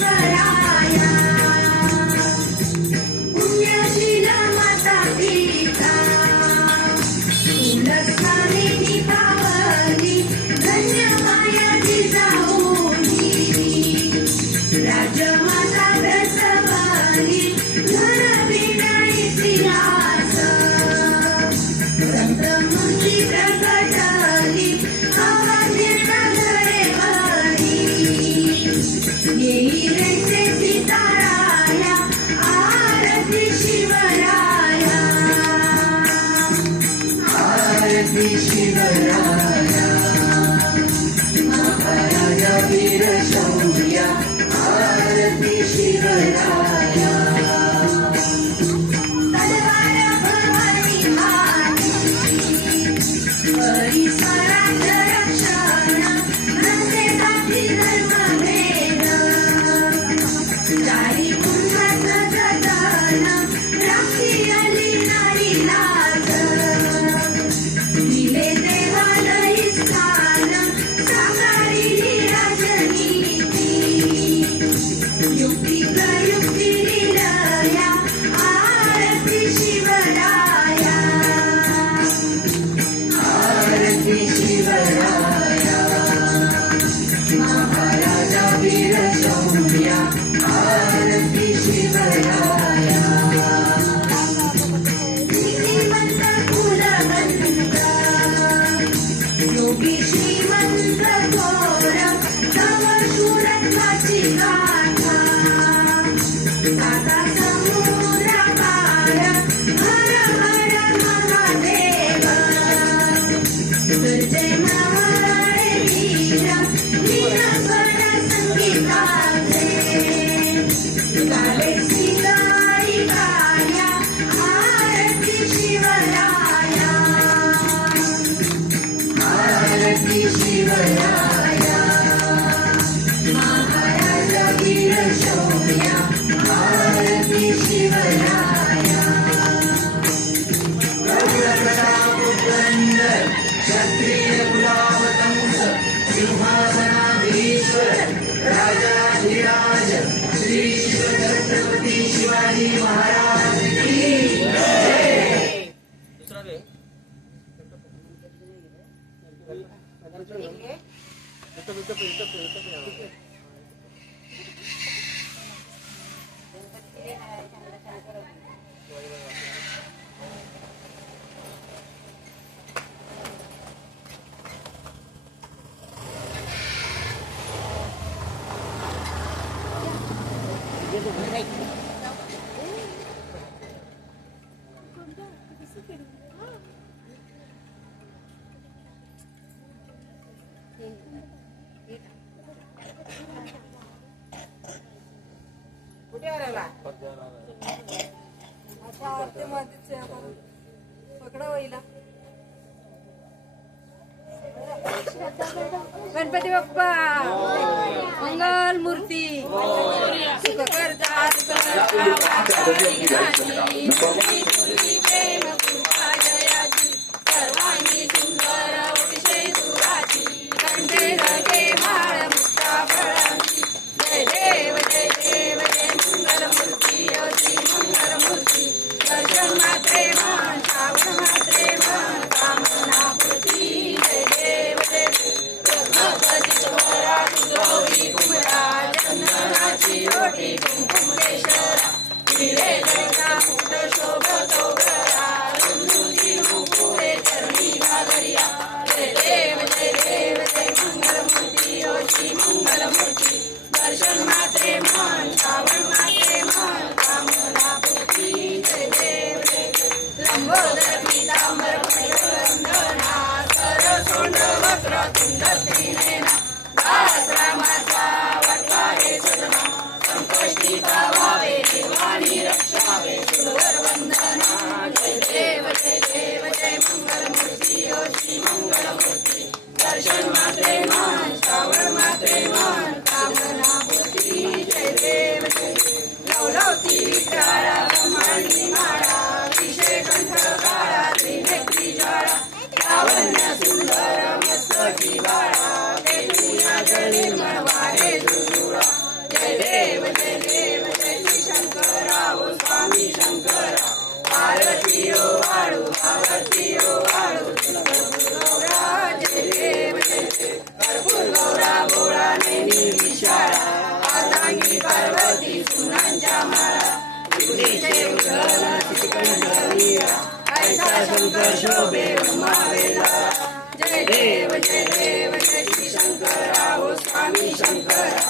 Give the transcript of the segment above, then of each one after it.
शिवराया पुण्यशील माता पिता उलसणारी निभावली धन्य माया जिजाऊनी राजमाता प्रसवली घडविला इतिहास संत मूर्ती प्रगटली अवधीर्णा घरे घरी येई रे सीताराया आरती शिवराया आरती शिवराया महाराजा वीर शौर्या आरती शिवराया तलवार भवानी हाती परिसरात रक्षण नसे दाती धर्मभेद चारी कुंभात जतन राखी आली नारी लाज दिले देवालय स्थान साकारिली राजनीती युक्ती प्रयुक्ती निलया आरती शिवराया आरती शिवराया महाराजा वीर शौर्या आरती शिवराया नीतिमंत कुलवंत योगी श्रीमंत थोर तव शूरत्वाची गाथा साता समुद्रापार हर हर महादेव तुझे मावळे वीर वीरस्वर संगीताचे गावे सीताई गाया आरती शिवराया आरती शिवराया महाराजा वीर शौर्या आरती शिवराया प्रतापपुरंदर क्षत्रिय कुलावतंस सिंहासनाधीश्वर राजाधिराज श्री शिवछत्रपती शिवाजी महाराज की जय। गणपती बाप्पा मंगल मूर्ती सुख करता प्रेम कृपा जयाची सर्वांगी सुंदर अतिशय सुराची कंठे धगे माळ मुक्ता फळांची जय देव जय देव जय मंगल मूर्ती अति मंगल मूर्ती दर्शन मात्रे मन श्रावण मात्रे मन कामना पूर्ती जय देव जय गौरी कुमरा चंदनाची रोटी कुंकुमेश्वरा हिरे जगा मुक्त शोभतो गरा रुंदी मुकुरे चरणी घागरिया जय देव जय मंगल मूर्ती ओशी मंगल मूर्ती दर्शन मात्रे मन श्रावण मात्रे मन कामना पूर्ती जय देव लंबोदर पीतांबर वंदना सर सोंड वक्र तुंड त्रिनेना रामाचा वाटवा हे सदना संकष्टी पावावे देवानी रक्षावे सुंदर वंदना जय देव जय मंगल मूर्ती ओशी मंगल मूर्ती दर्शन मात्रे मन श्रावण मात्रे मन कामना पूर्ती जय देव लवलवती विक्राळा ब्रह्मांडी माळा विषय कंठ काळा त्रिनेत्री ज्वाळा लावण्य सुंदर मस्तकी बाळा निर्मळ वारे दुजुळा जय देव फुलांच्या माळा विभूतीचे उधळ श्रीकंठ वीरा ऐसा शंकर शोभे ब्रह्मावेला जय देव जय श्री शंकरा हो स्वामी शंकरा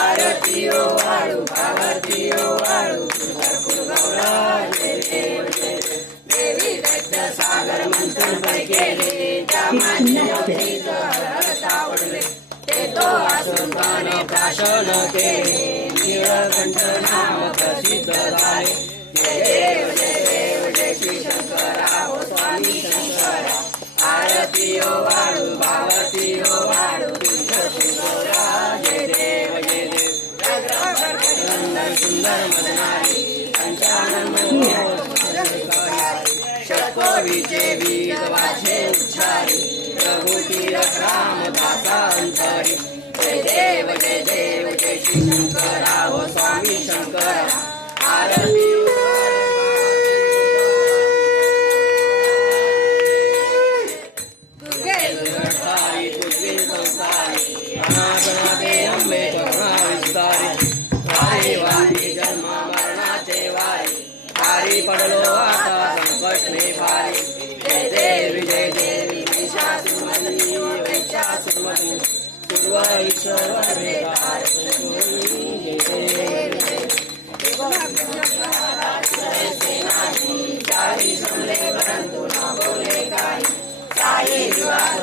आरती ओ वाळू आरती ओ वाळू भरपूर गौरा जय देव देवी दैत्य सागर मंथन पै केले त्या माझ्या ज्योतीचं हरहरता उडले ते तो असून पाने प्राशन केले नीलकंठ नाम प्रसिद्ध झाले जय देव जय श्री शंकरा हो स्वामी शंकरा आरती ओ वाळू भावती ओ वाळू गौरा जय देव सुंदर सुंदर मदनारी पंचानन षटकोवीचे वीर वाचे उच्चारी रघुती राम दासा अंतरी जय देव जय श्री शंकरा हो स्वामी शंकरा आरती तुझे संसारी अनागनाते अंबे करुणा विस्तारी वारी वारी जन्म मरणाचे वारी भारी पडलो आता संकटने भारी जय देवी महिषासुरमर्दिनी वैशासुरमर्दिनी पूर्व ईश्वर वेदार सेनानी चारी समले परंतु न बोले काही साई विवाह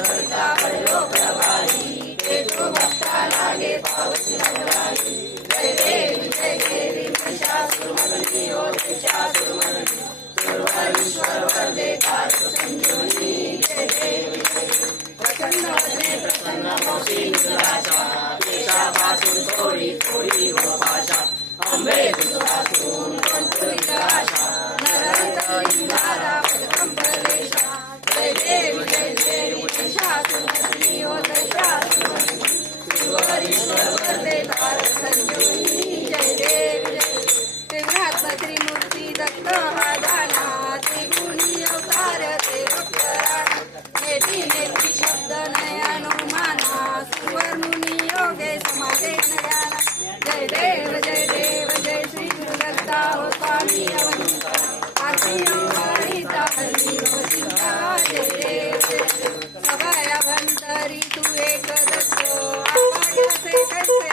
पडलो प्रभारी ते तो भक्ता लागे पावस नवरारी जय देवी महिषासुरमर्दिनी ओ वैशासुरमर्दिनी पूर्व ईश्वर वरदे कार संजीवनी जय देवी प्रसन्न मोशी निराशा देशापासून थोडी थोडी हो पाशा अंबे तुझपासून कोणती आशा नरंतरिंगारा पदकंपलेशा जय देवी महिषासुरमर्दिनी ओ वैशासुरमर्दिनी पूर्व ईश्वर वरदे कार संजीवनी जय देवी तेव्हाचा त्रिमूर्ती दत्त हा दाना त्रिगुणी अवतार देव पुराण नेती नेती शब्द नयनुमाना सुवर्णुनी योगे समाधे ज्ञाना जय देव जय श्री गुरुदत्ता हो स्वामी अवंता आरती हरिता हरी हो चिंता जय देव सगळ्या भंतरी तू एक दत्त आकाशाचे कैसे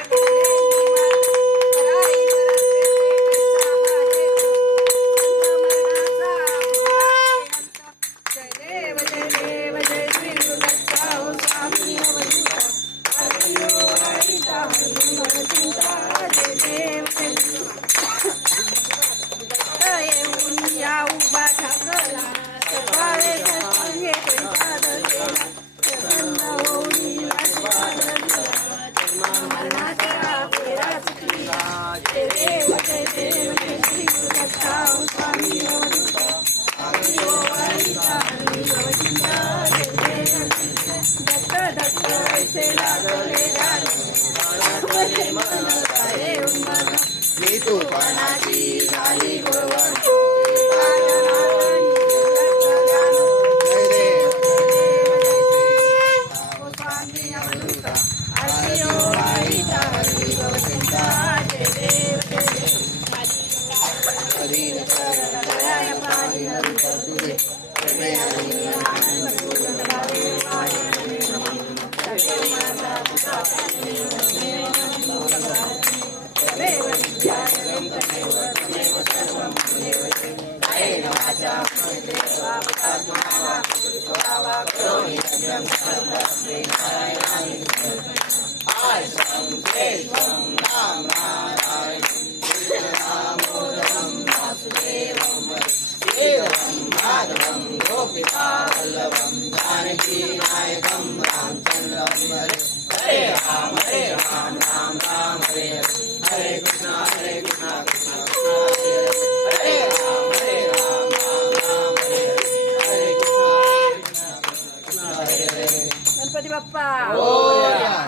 गणपती बाप्पा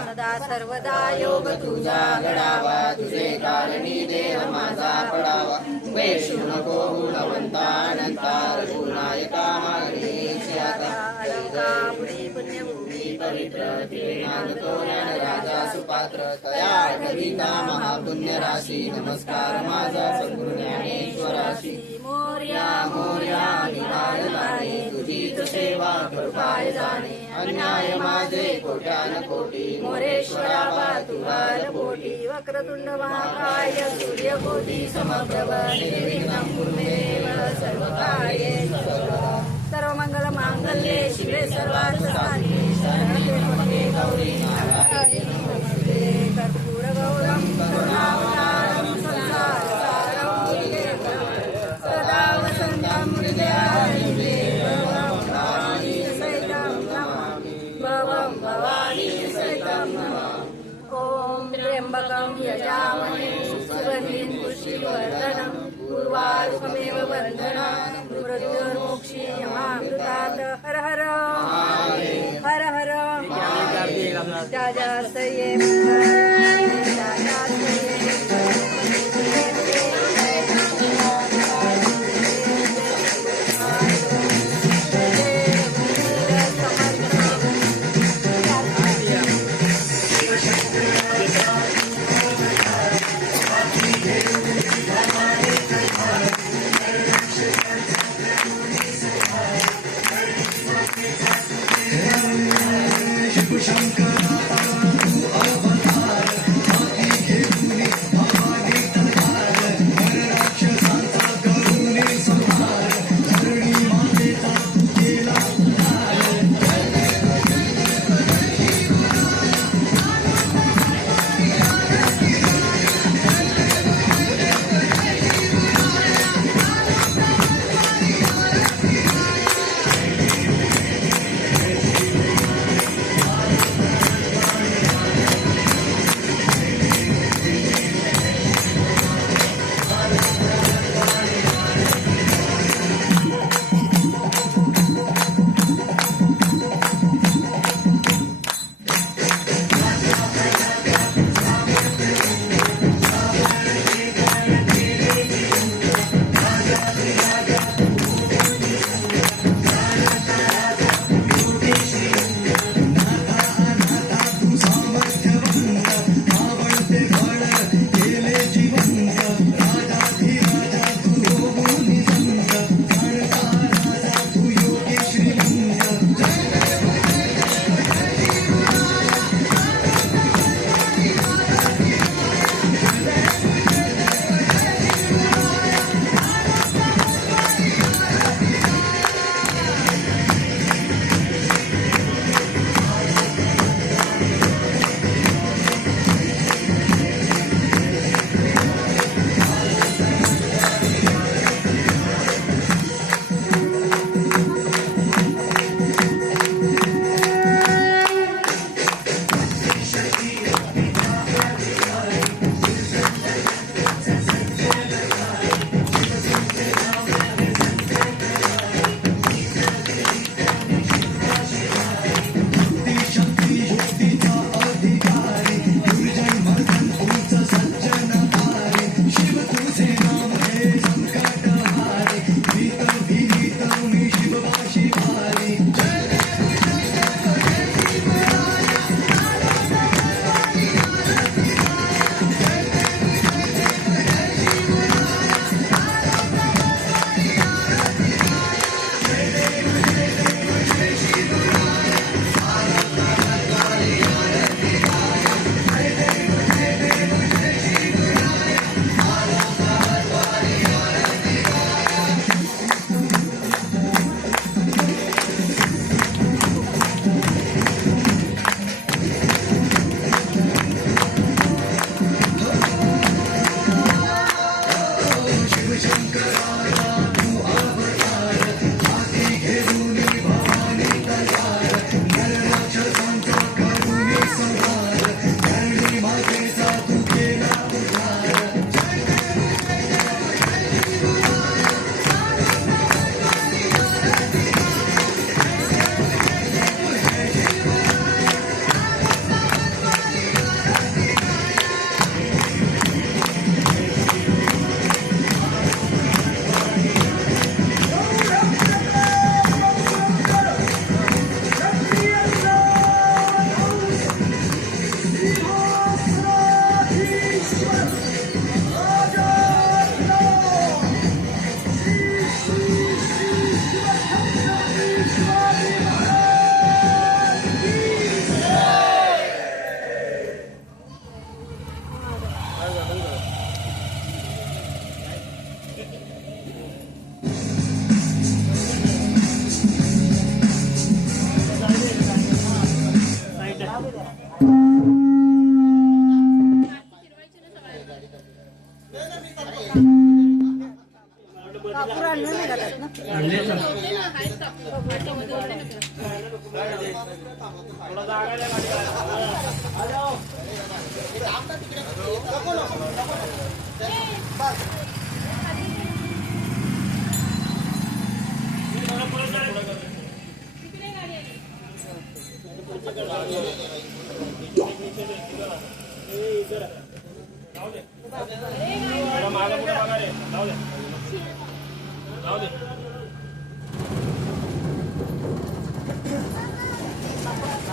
सदा सर्वदा योग तुझा घडावा तुझे कारणी देह माझा पडावा वेशू नको गुणवंता अनंता रघुनायका मागणी आता पुढे पुण्यभूमी पवित्र ते नांदतो ज्ञानराजा सुपात्र तया कविता महापुण्य राशी नमस्कार माझा सद्गुरु ज्ञानेश्वराशी मोर्या मोर्या निराळ लाणे तुझीच सेवा कृपाय जाणे अन्याय माझे कोट्यान कोटी मोरेश्वरा तुवार पोटी वक्रतुंड महाकाय सूर्यकोटी समप्रभ निर्विघ्नं कुर्मेव सर्व कार्येषु सर्वदा सर्व मंगल मांगल्ये शिवे सर्वार्थ साधिके शरण्ये त्र्यंबके गौरी नारायणी नमोस्तुते कर्पूर गौरं करुणावतारं संसारसारं भुजगेन्द्रं सदा वसन्तं हृदयारविन्दे भवानी सहितं नमामि भवं भवानी सहितं नमामि ॐ त्र्यम्बकं यजामहे सुगन्धिं पुष्टिवर्धनं उर्वारुकमेव बन्धनान् मृत्युर्मोक्षीयमामृतात् हर हर हर हर जाजासये शिव शंकर तू अवतार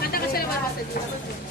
आता कशाला बाहेर बसायचं?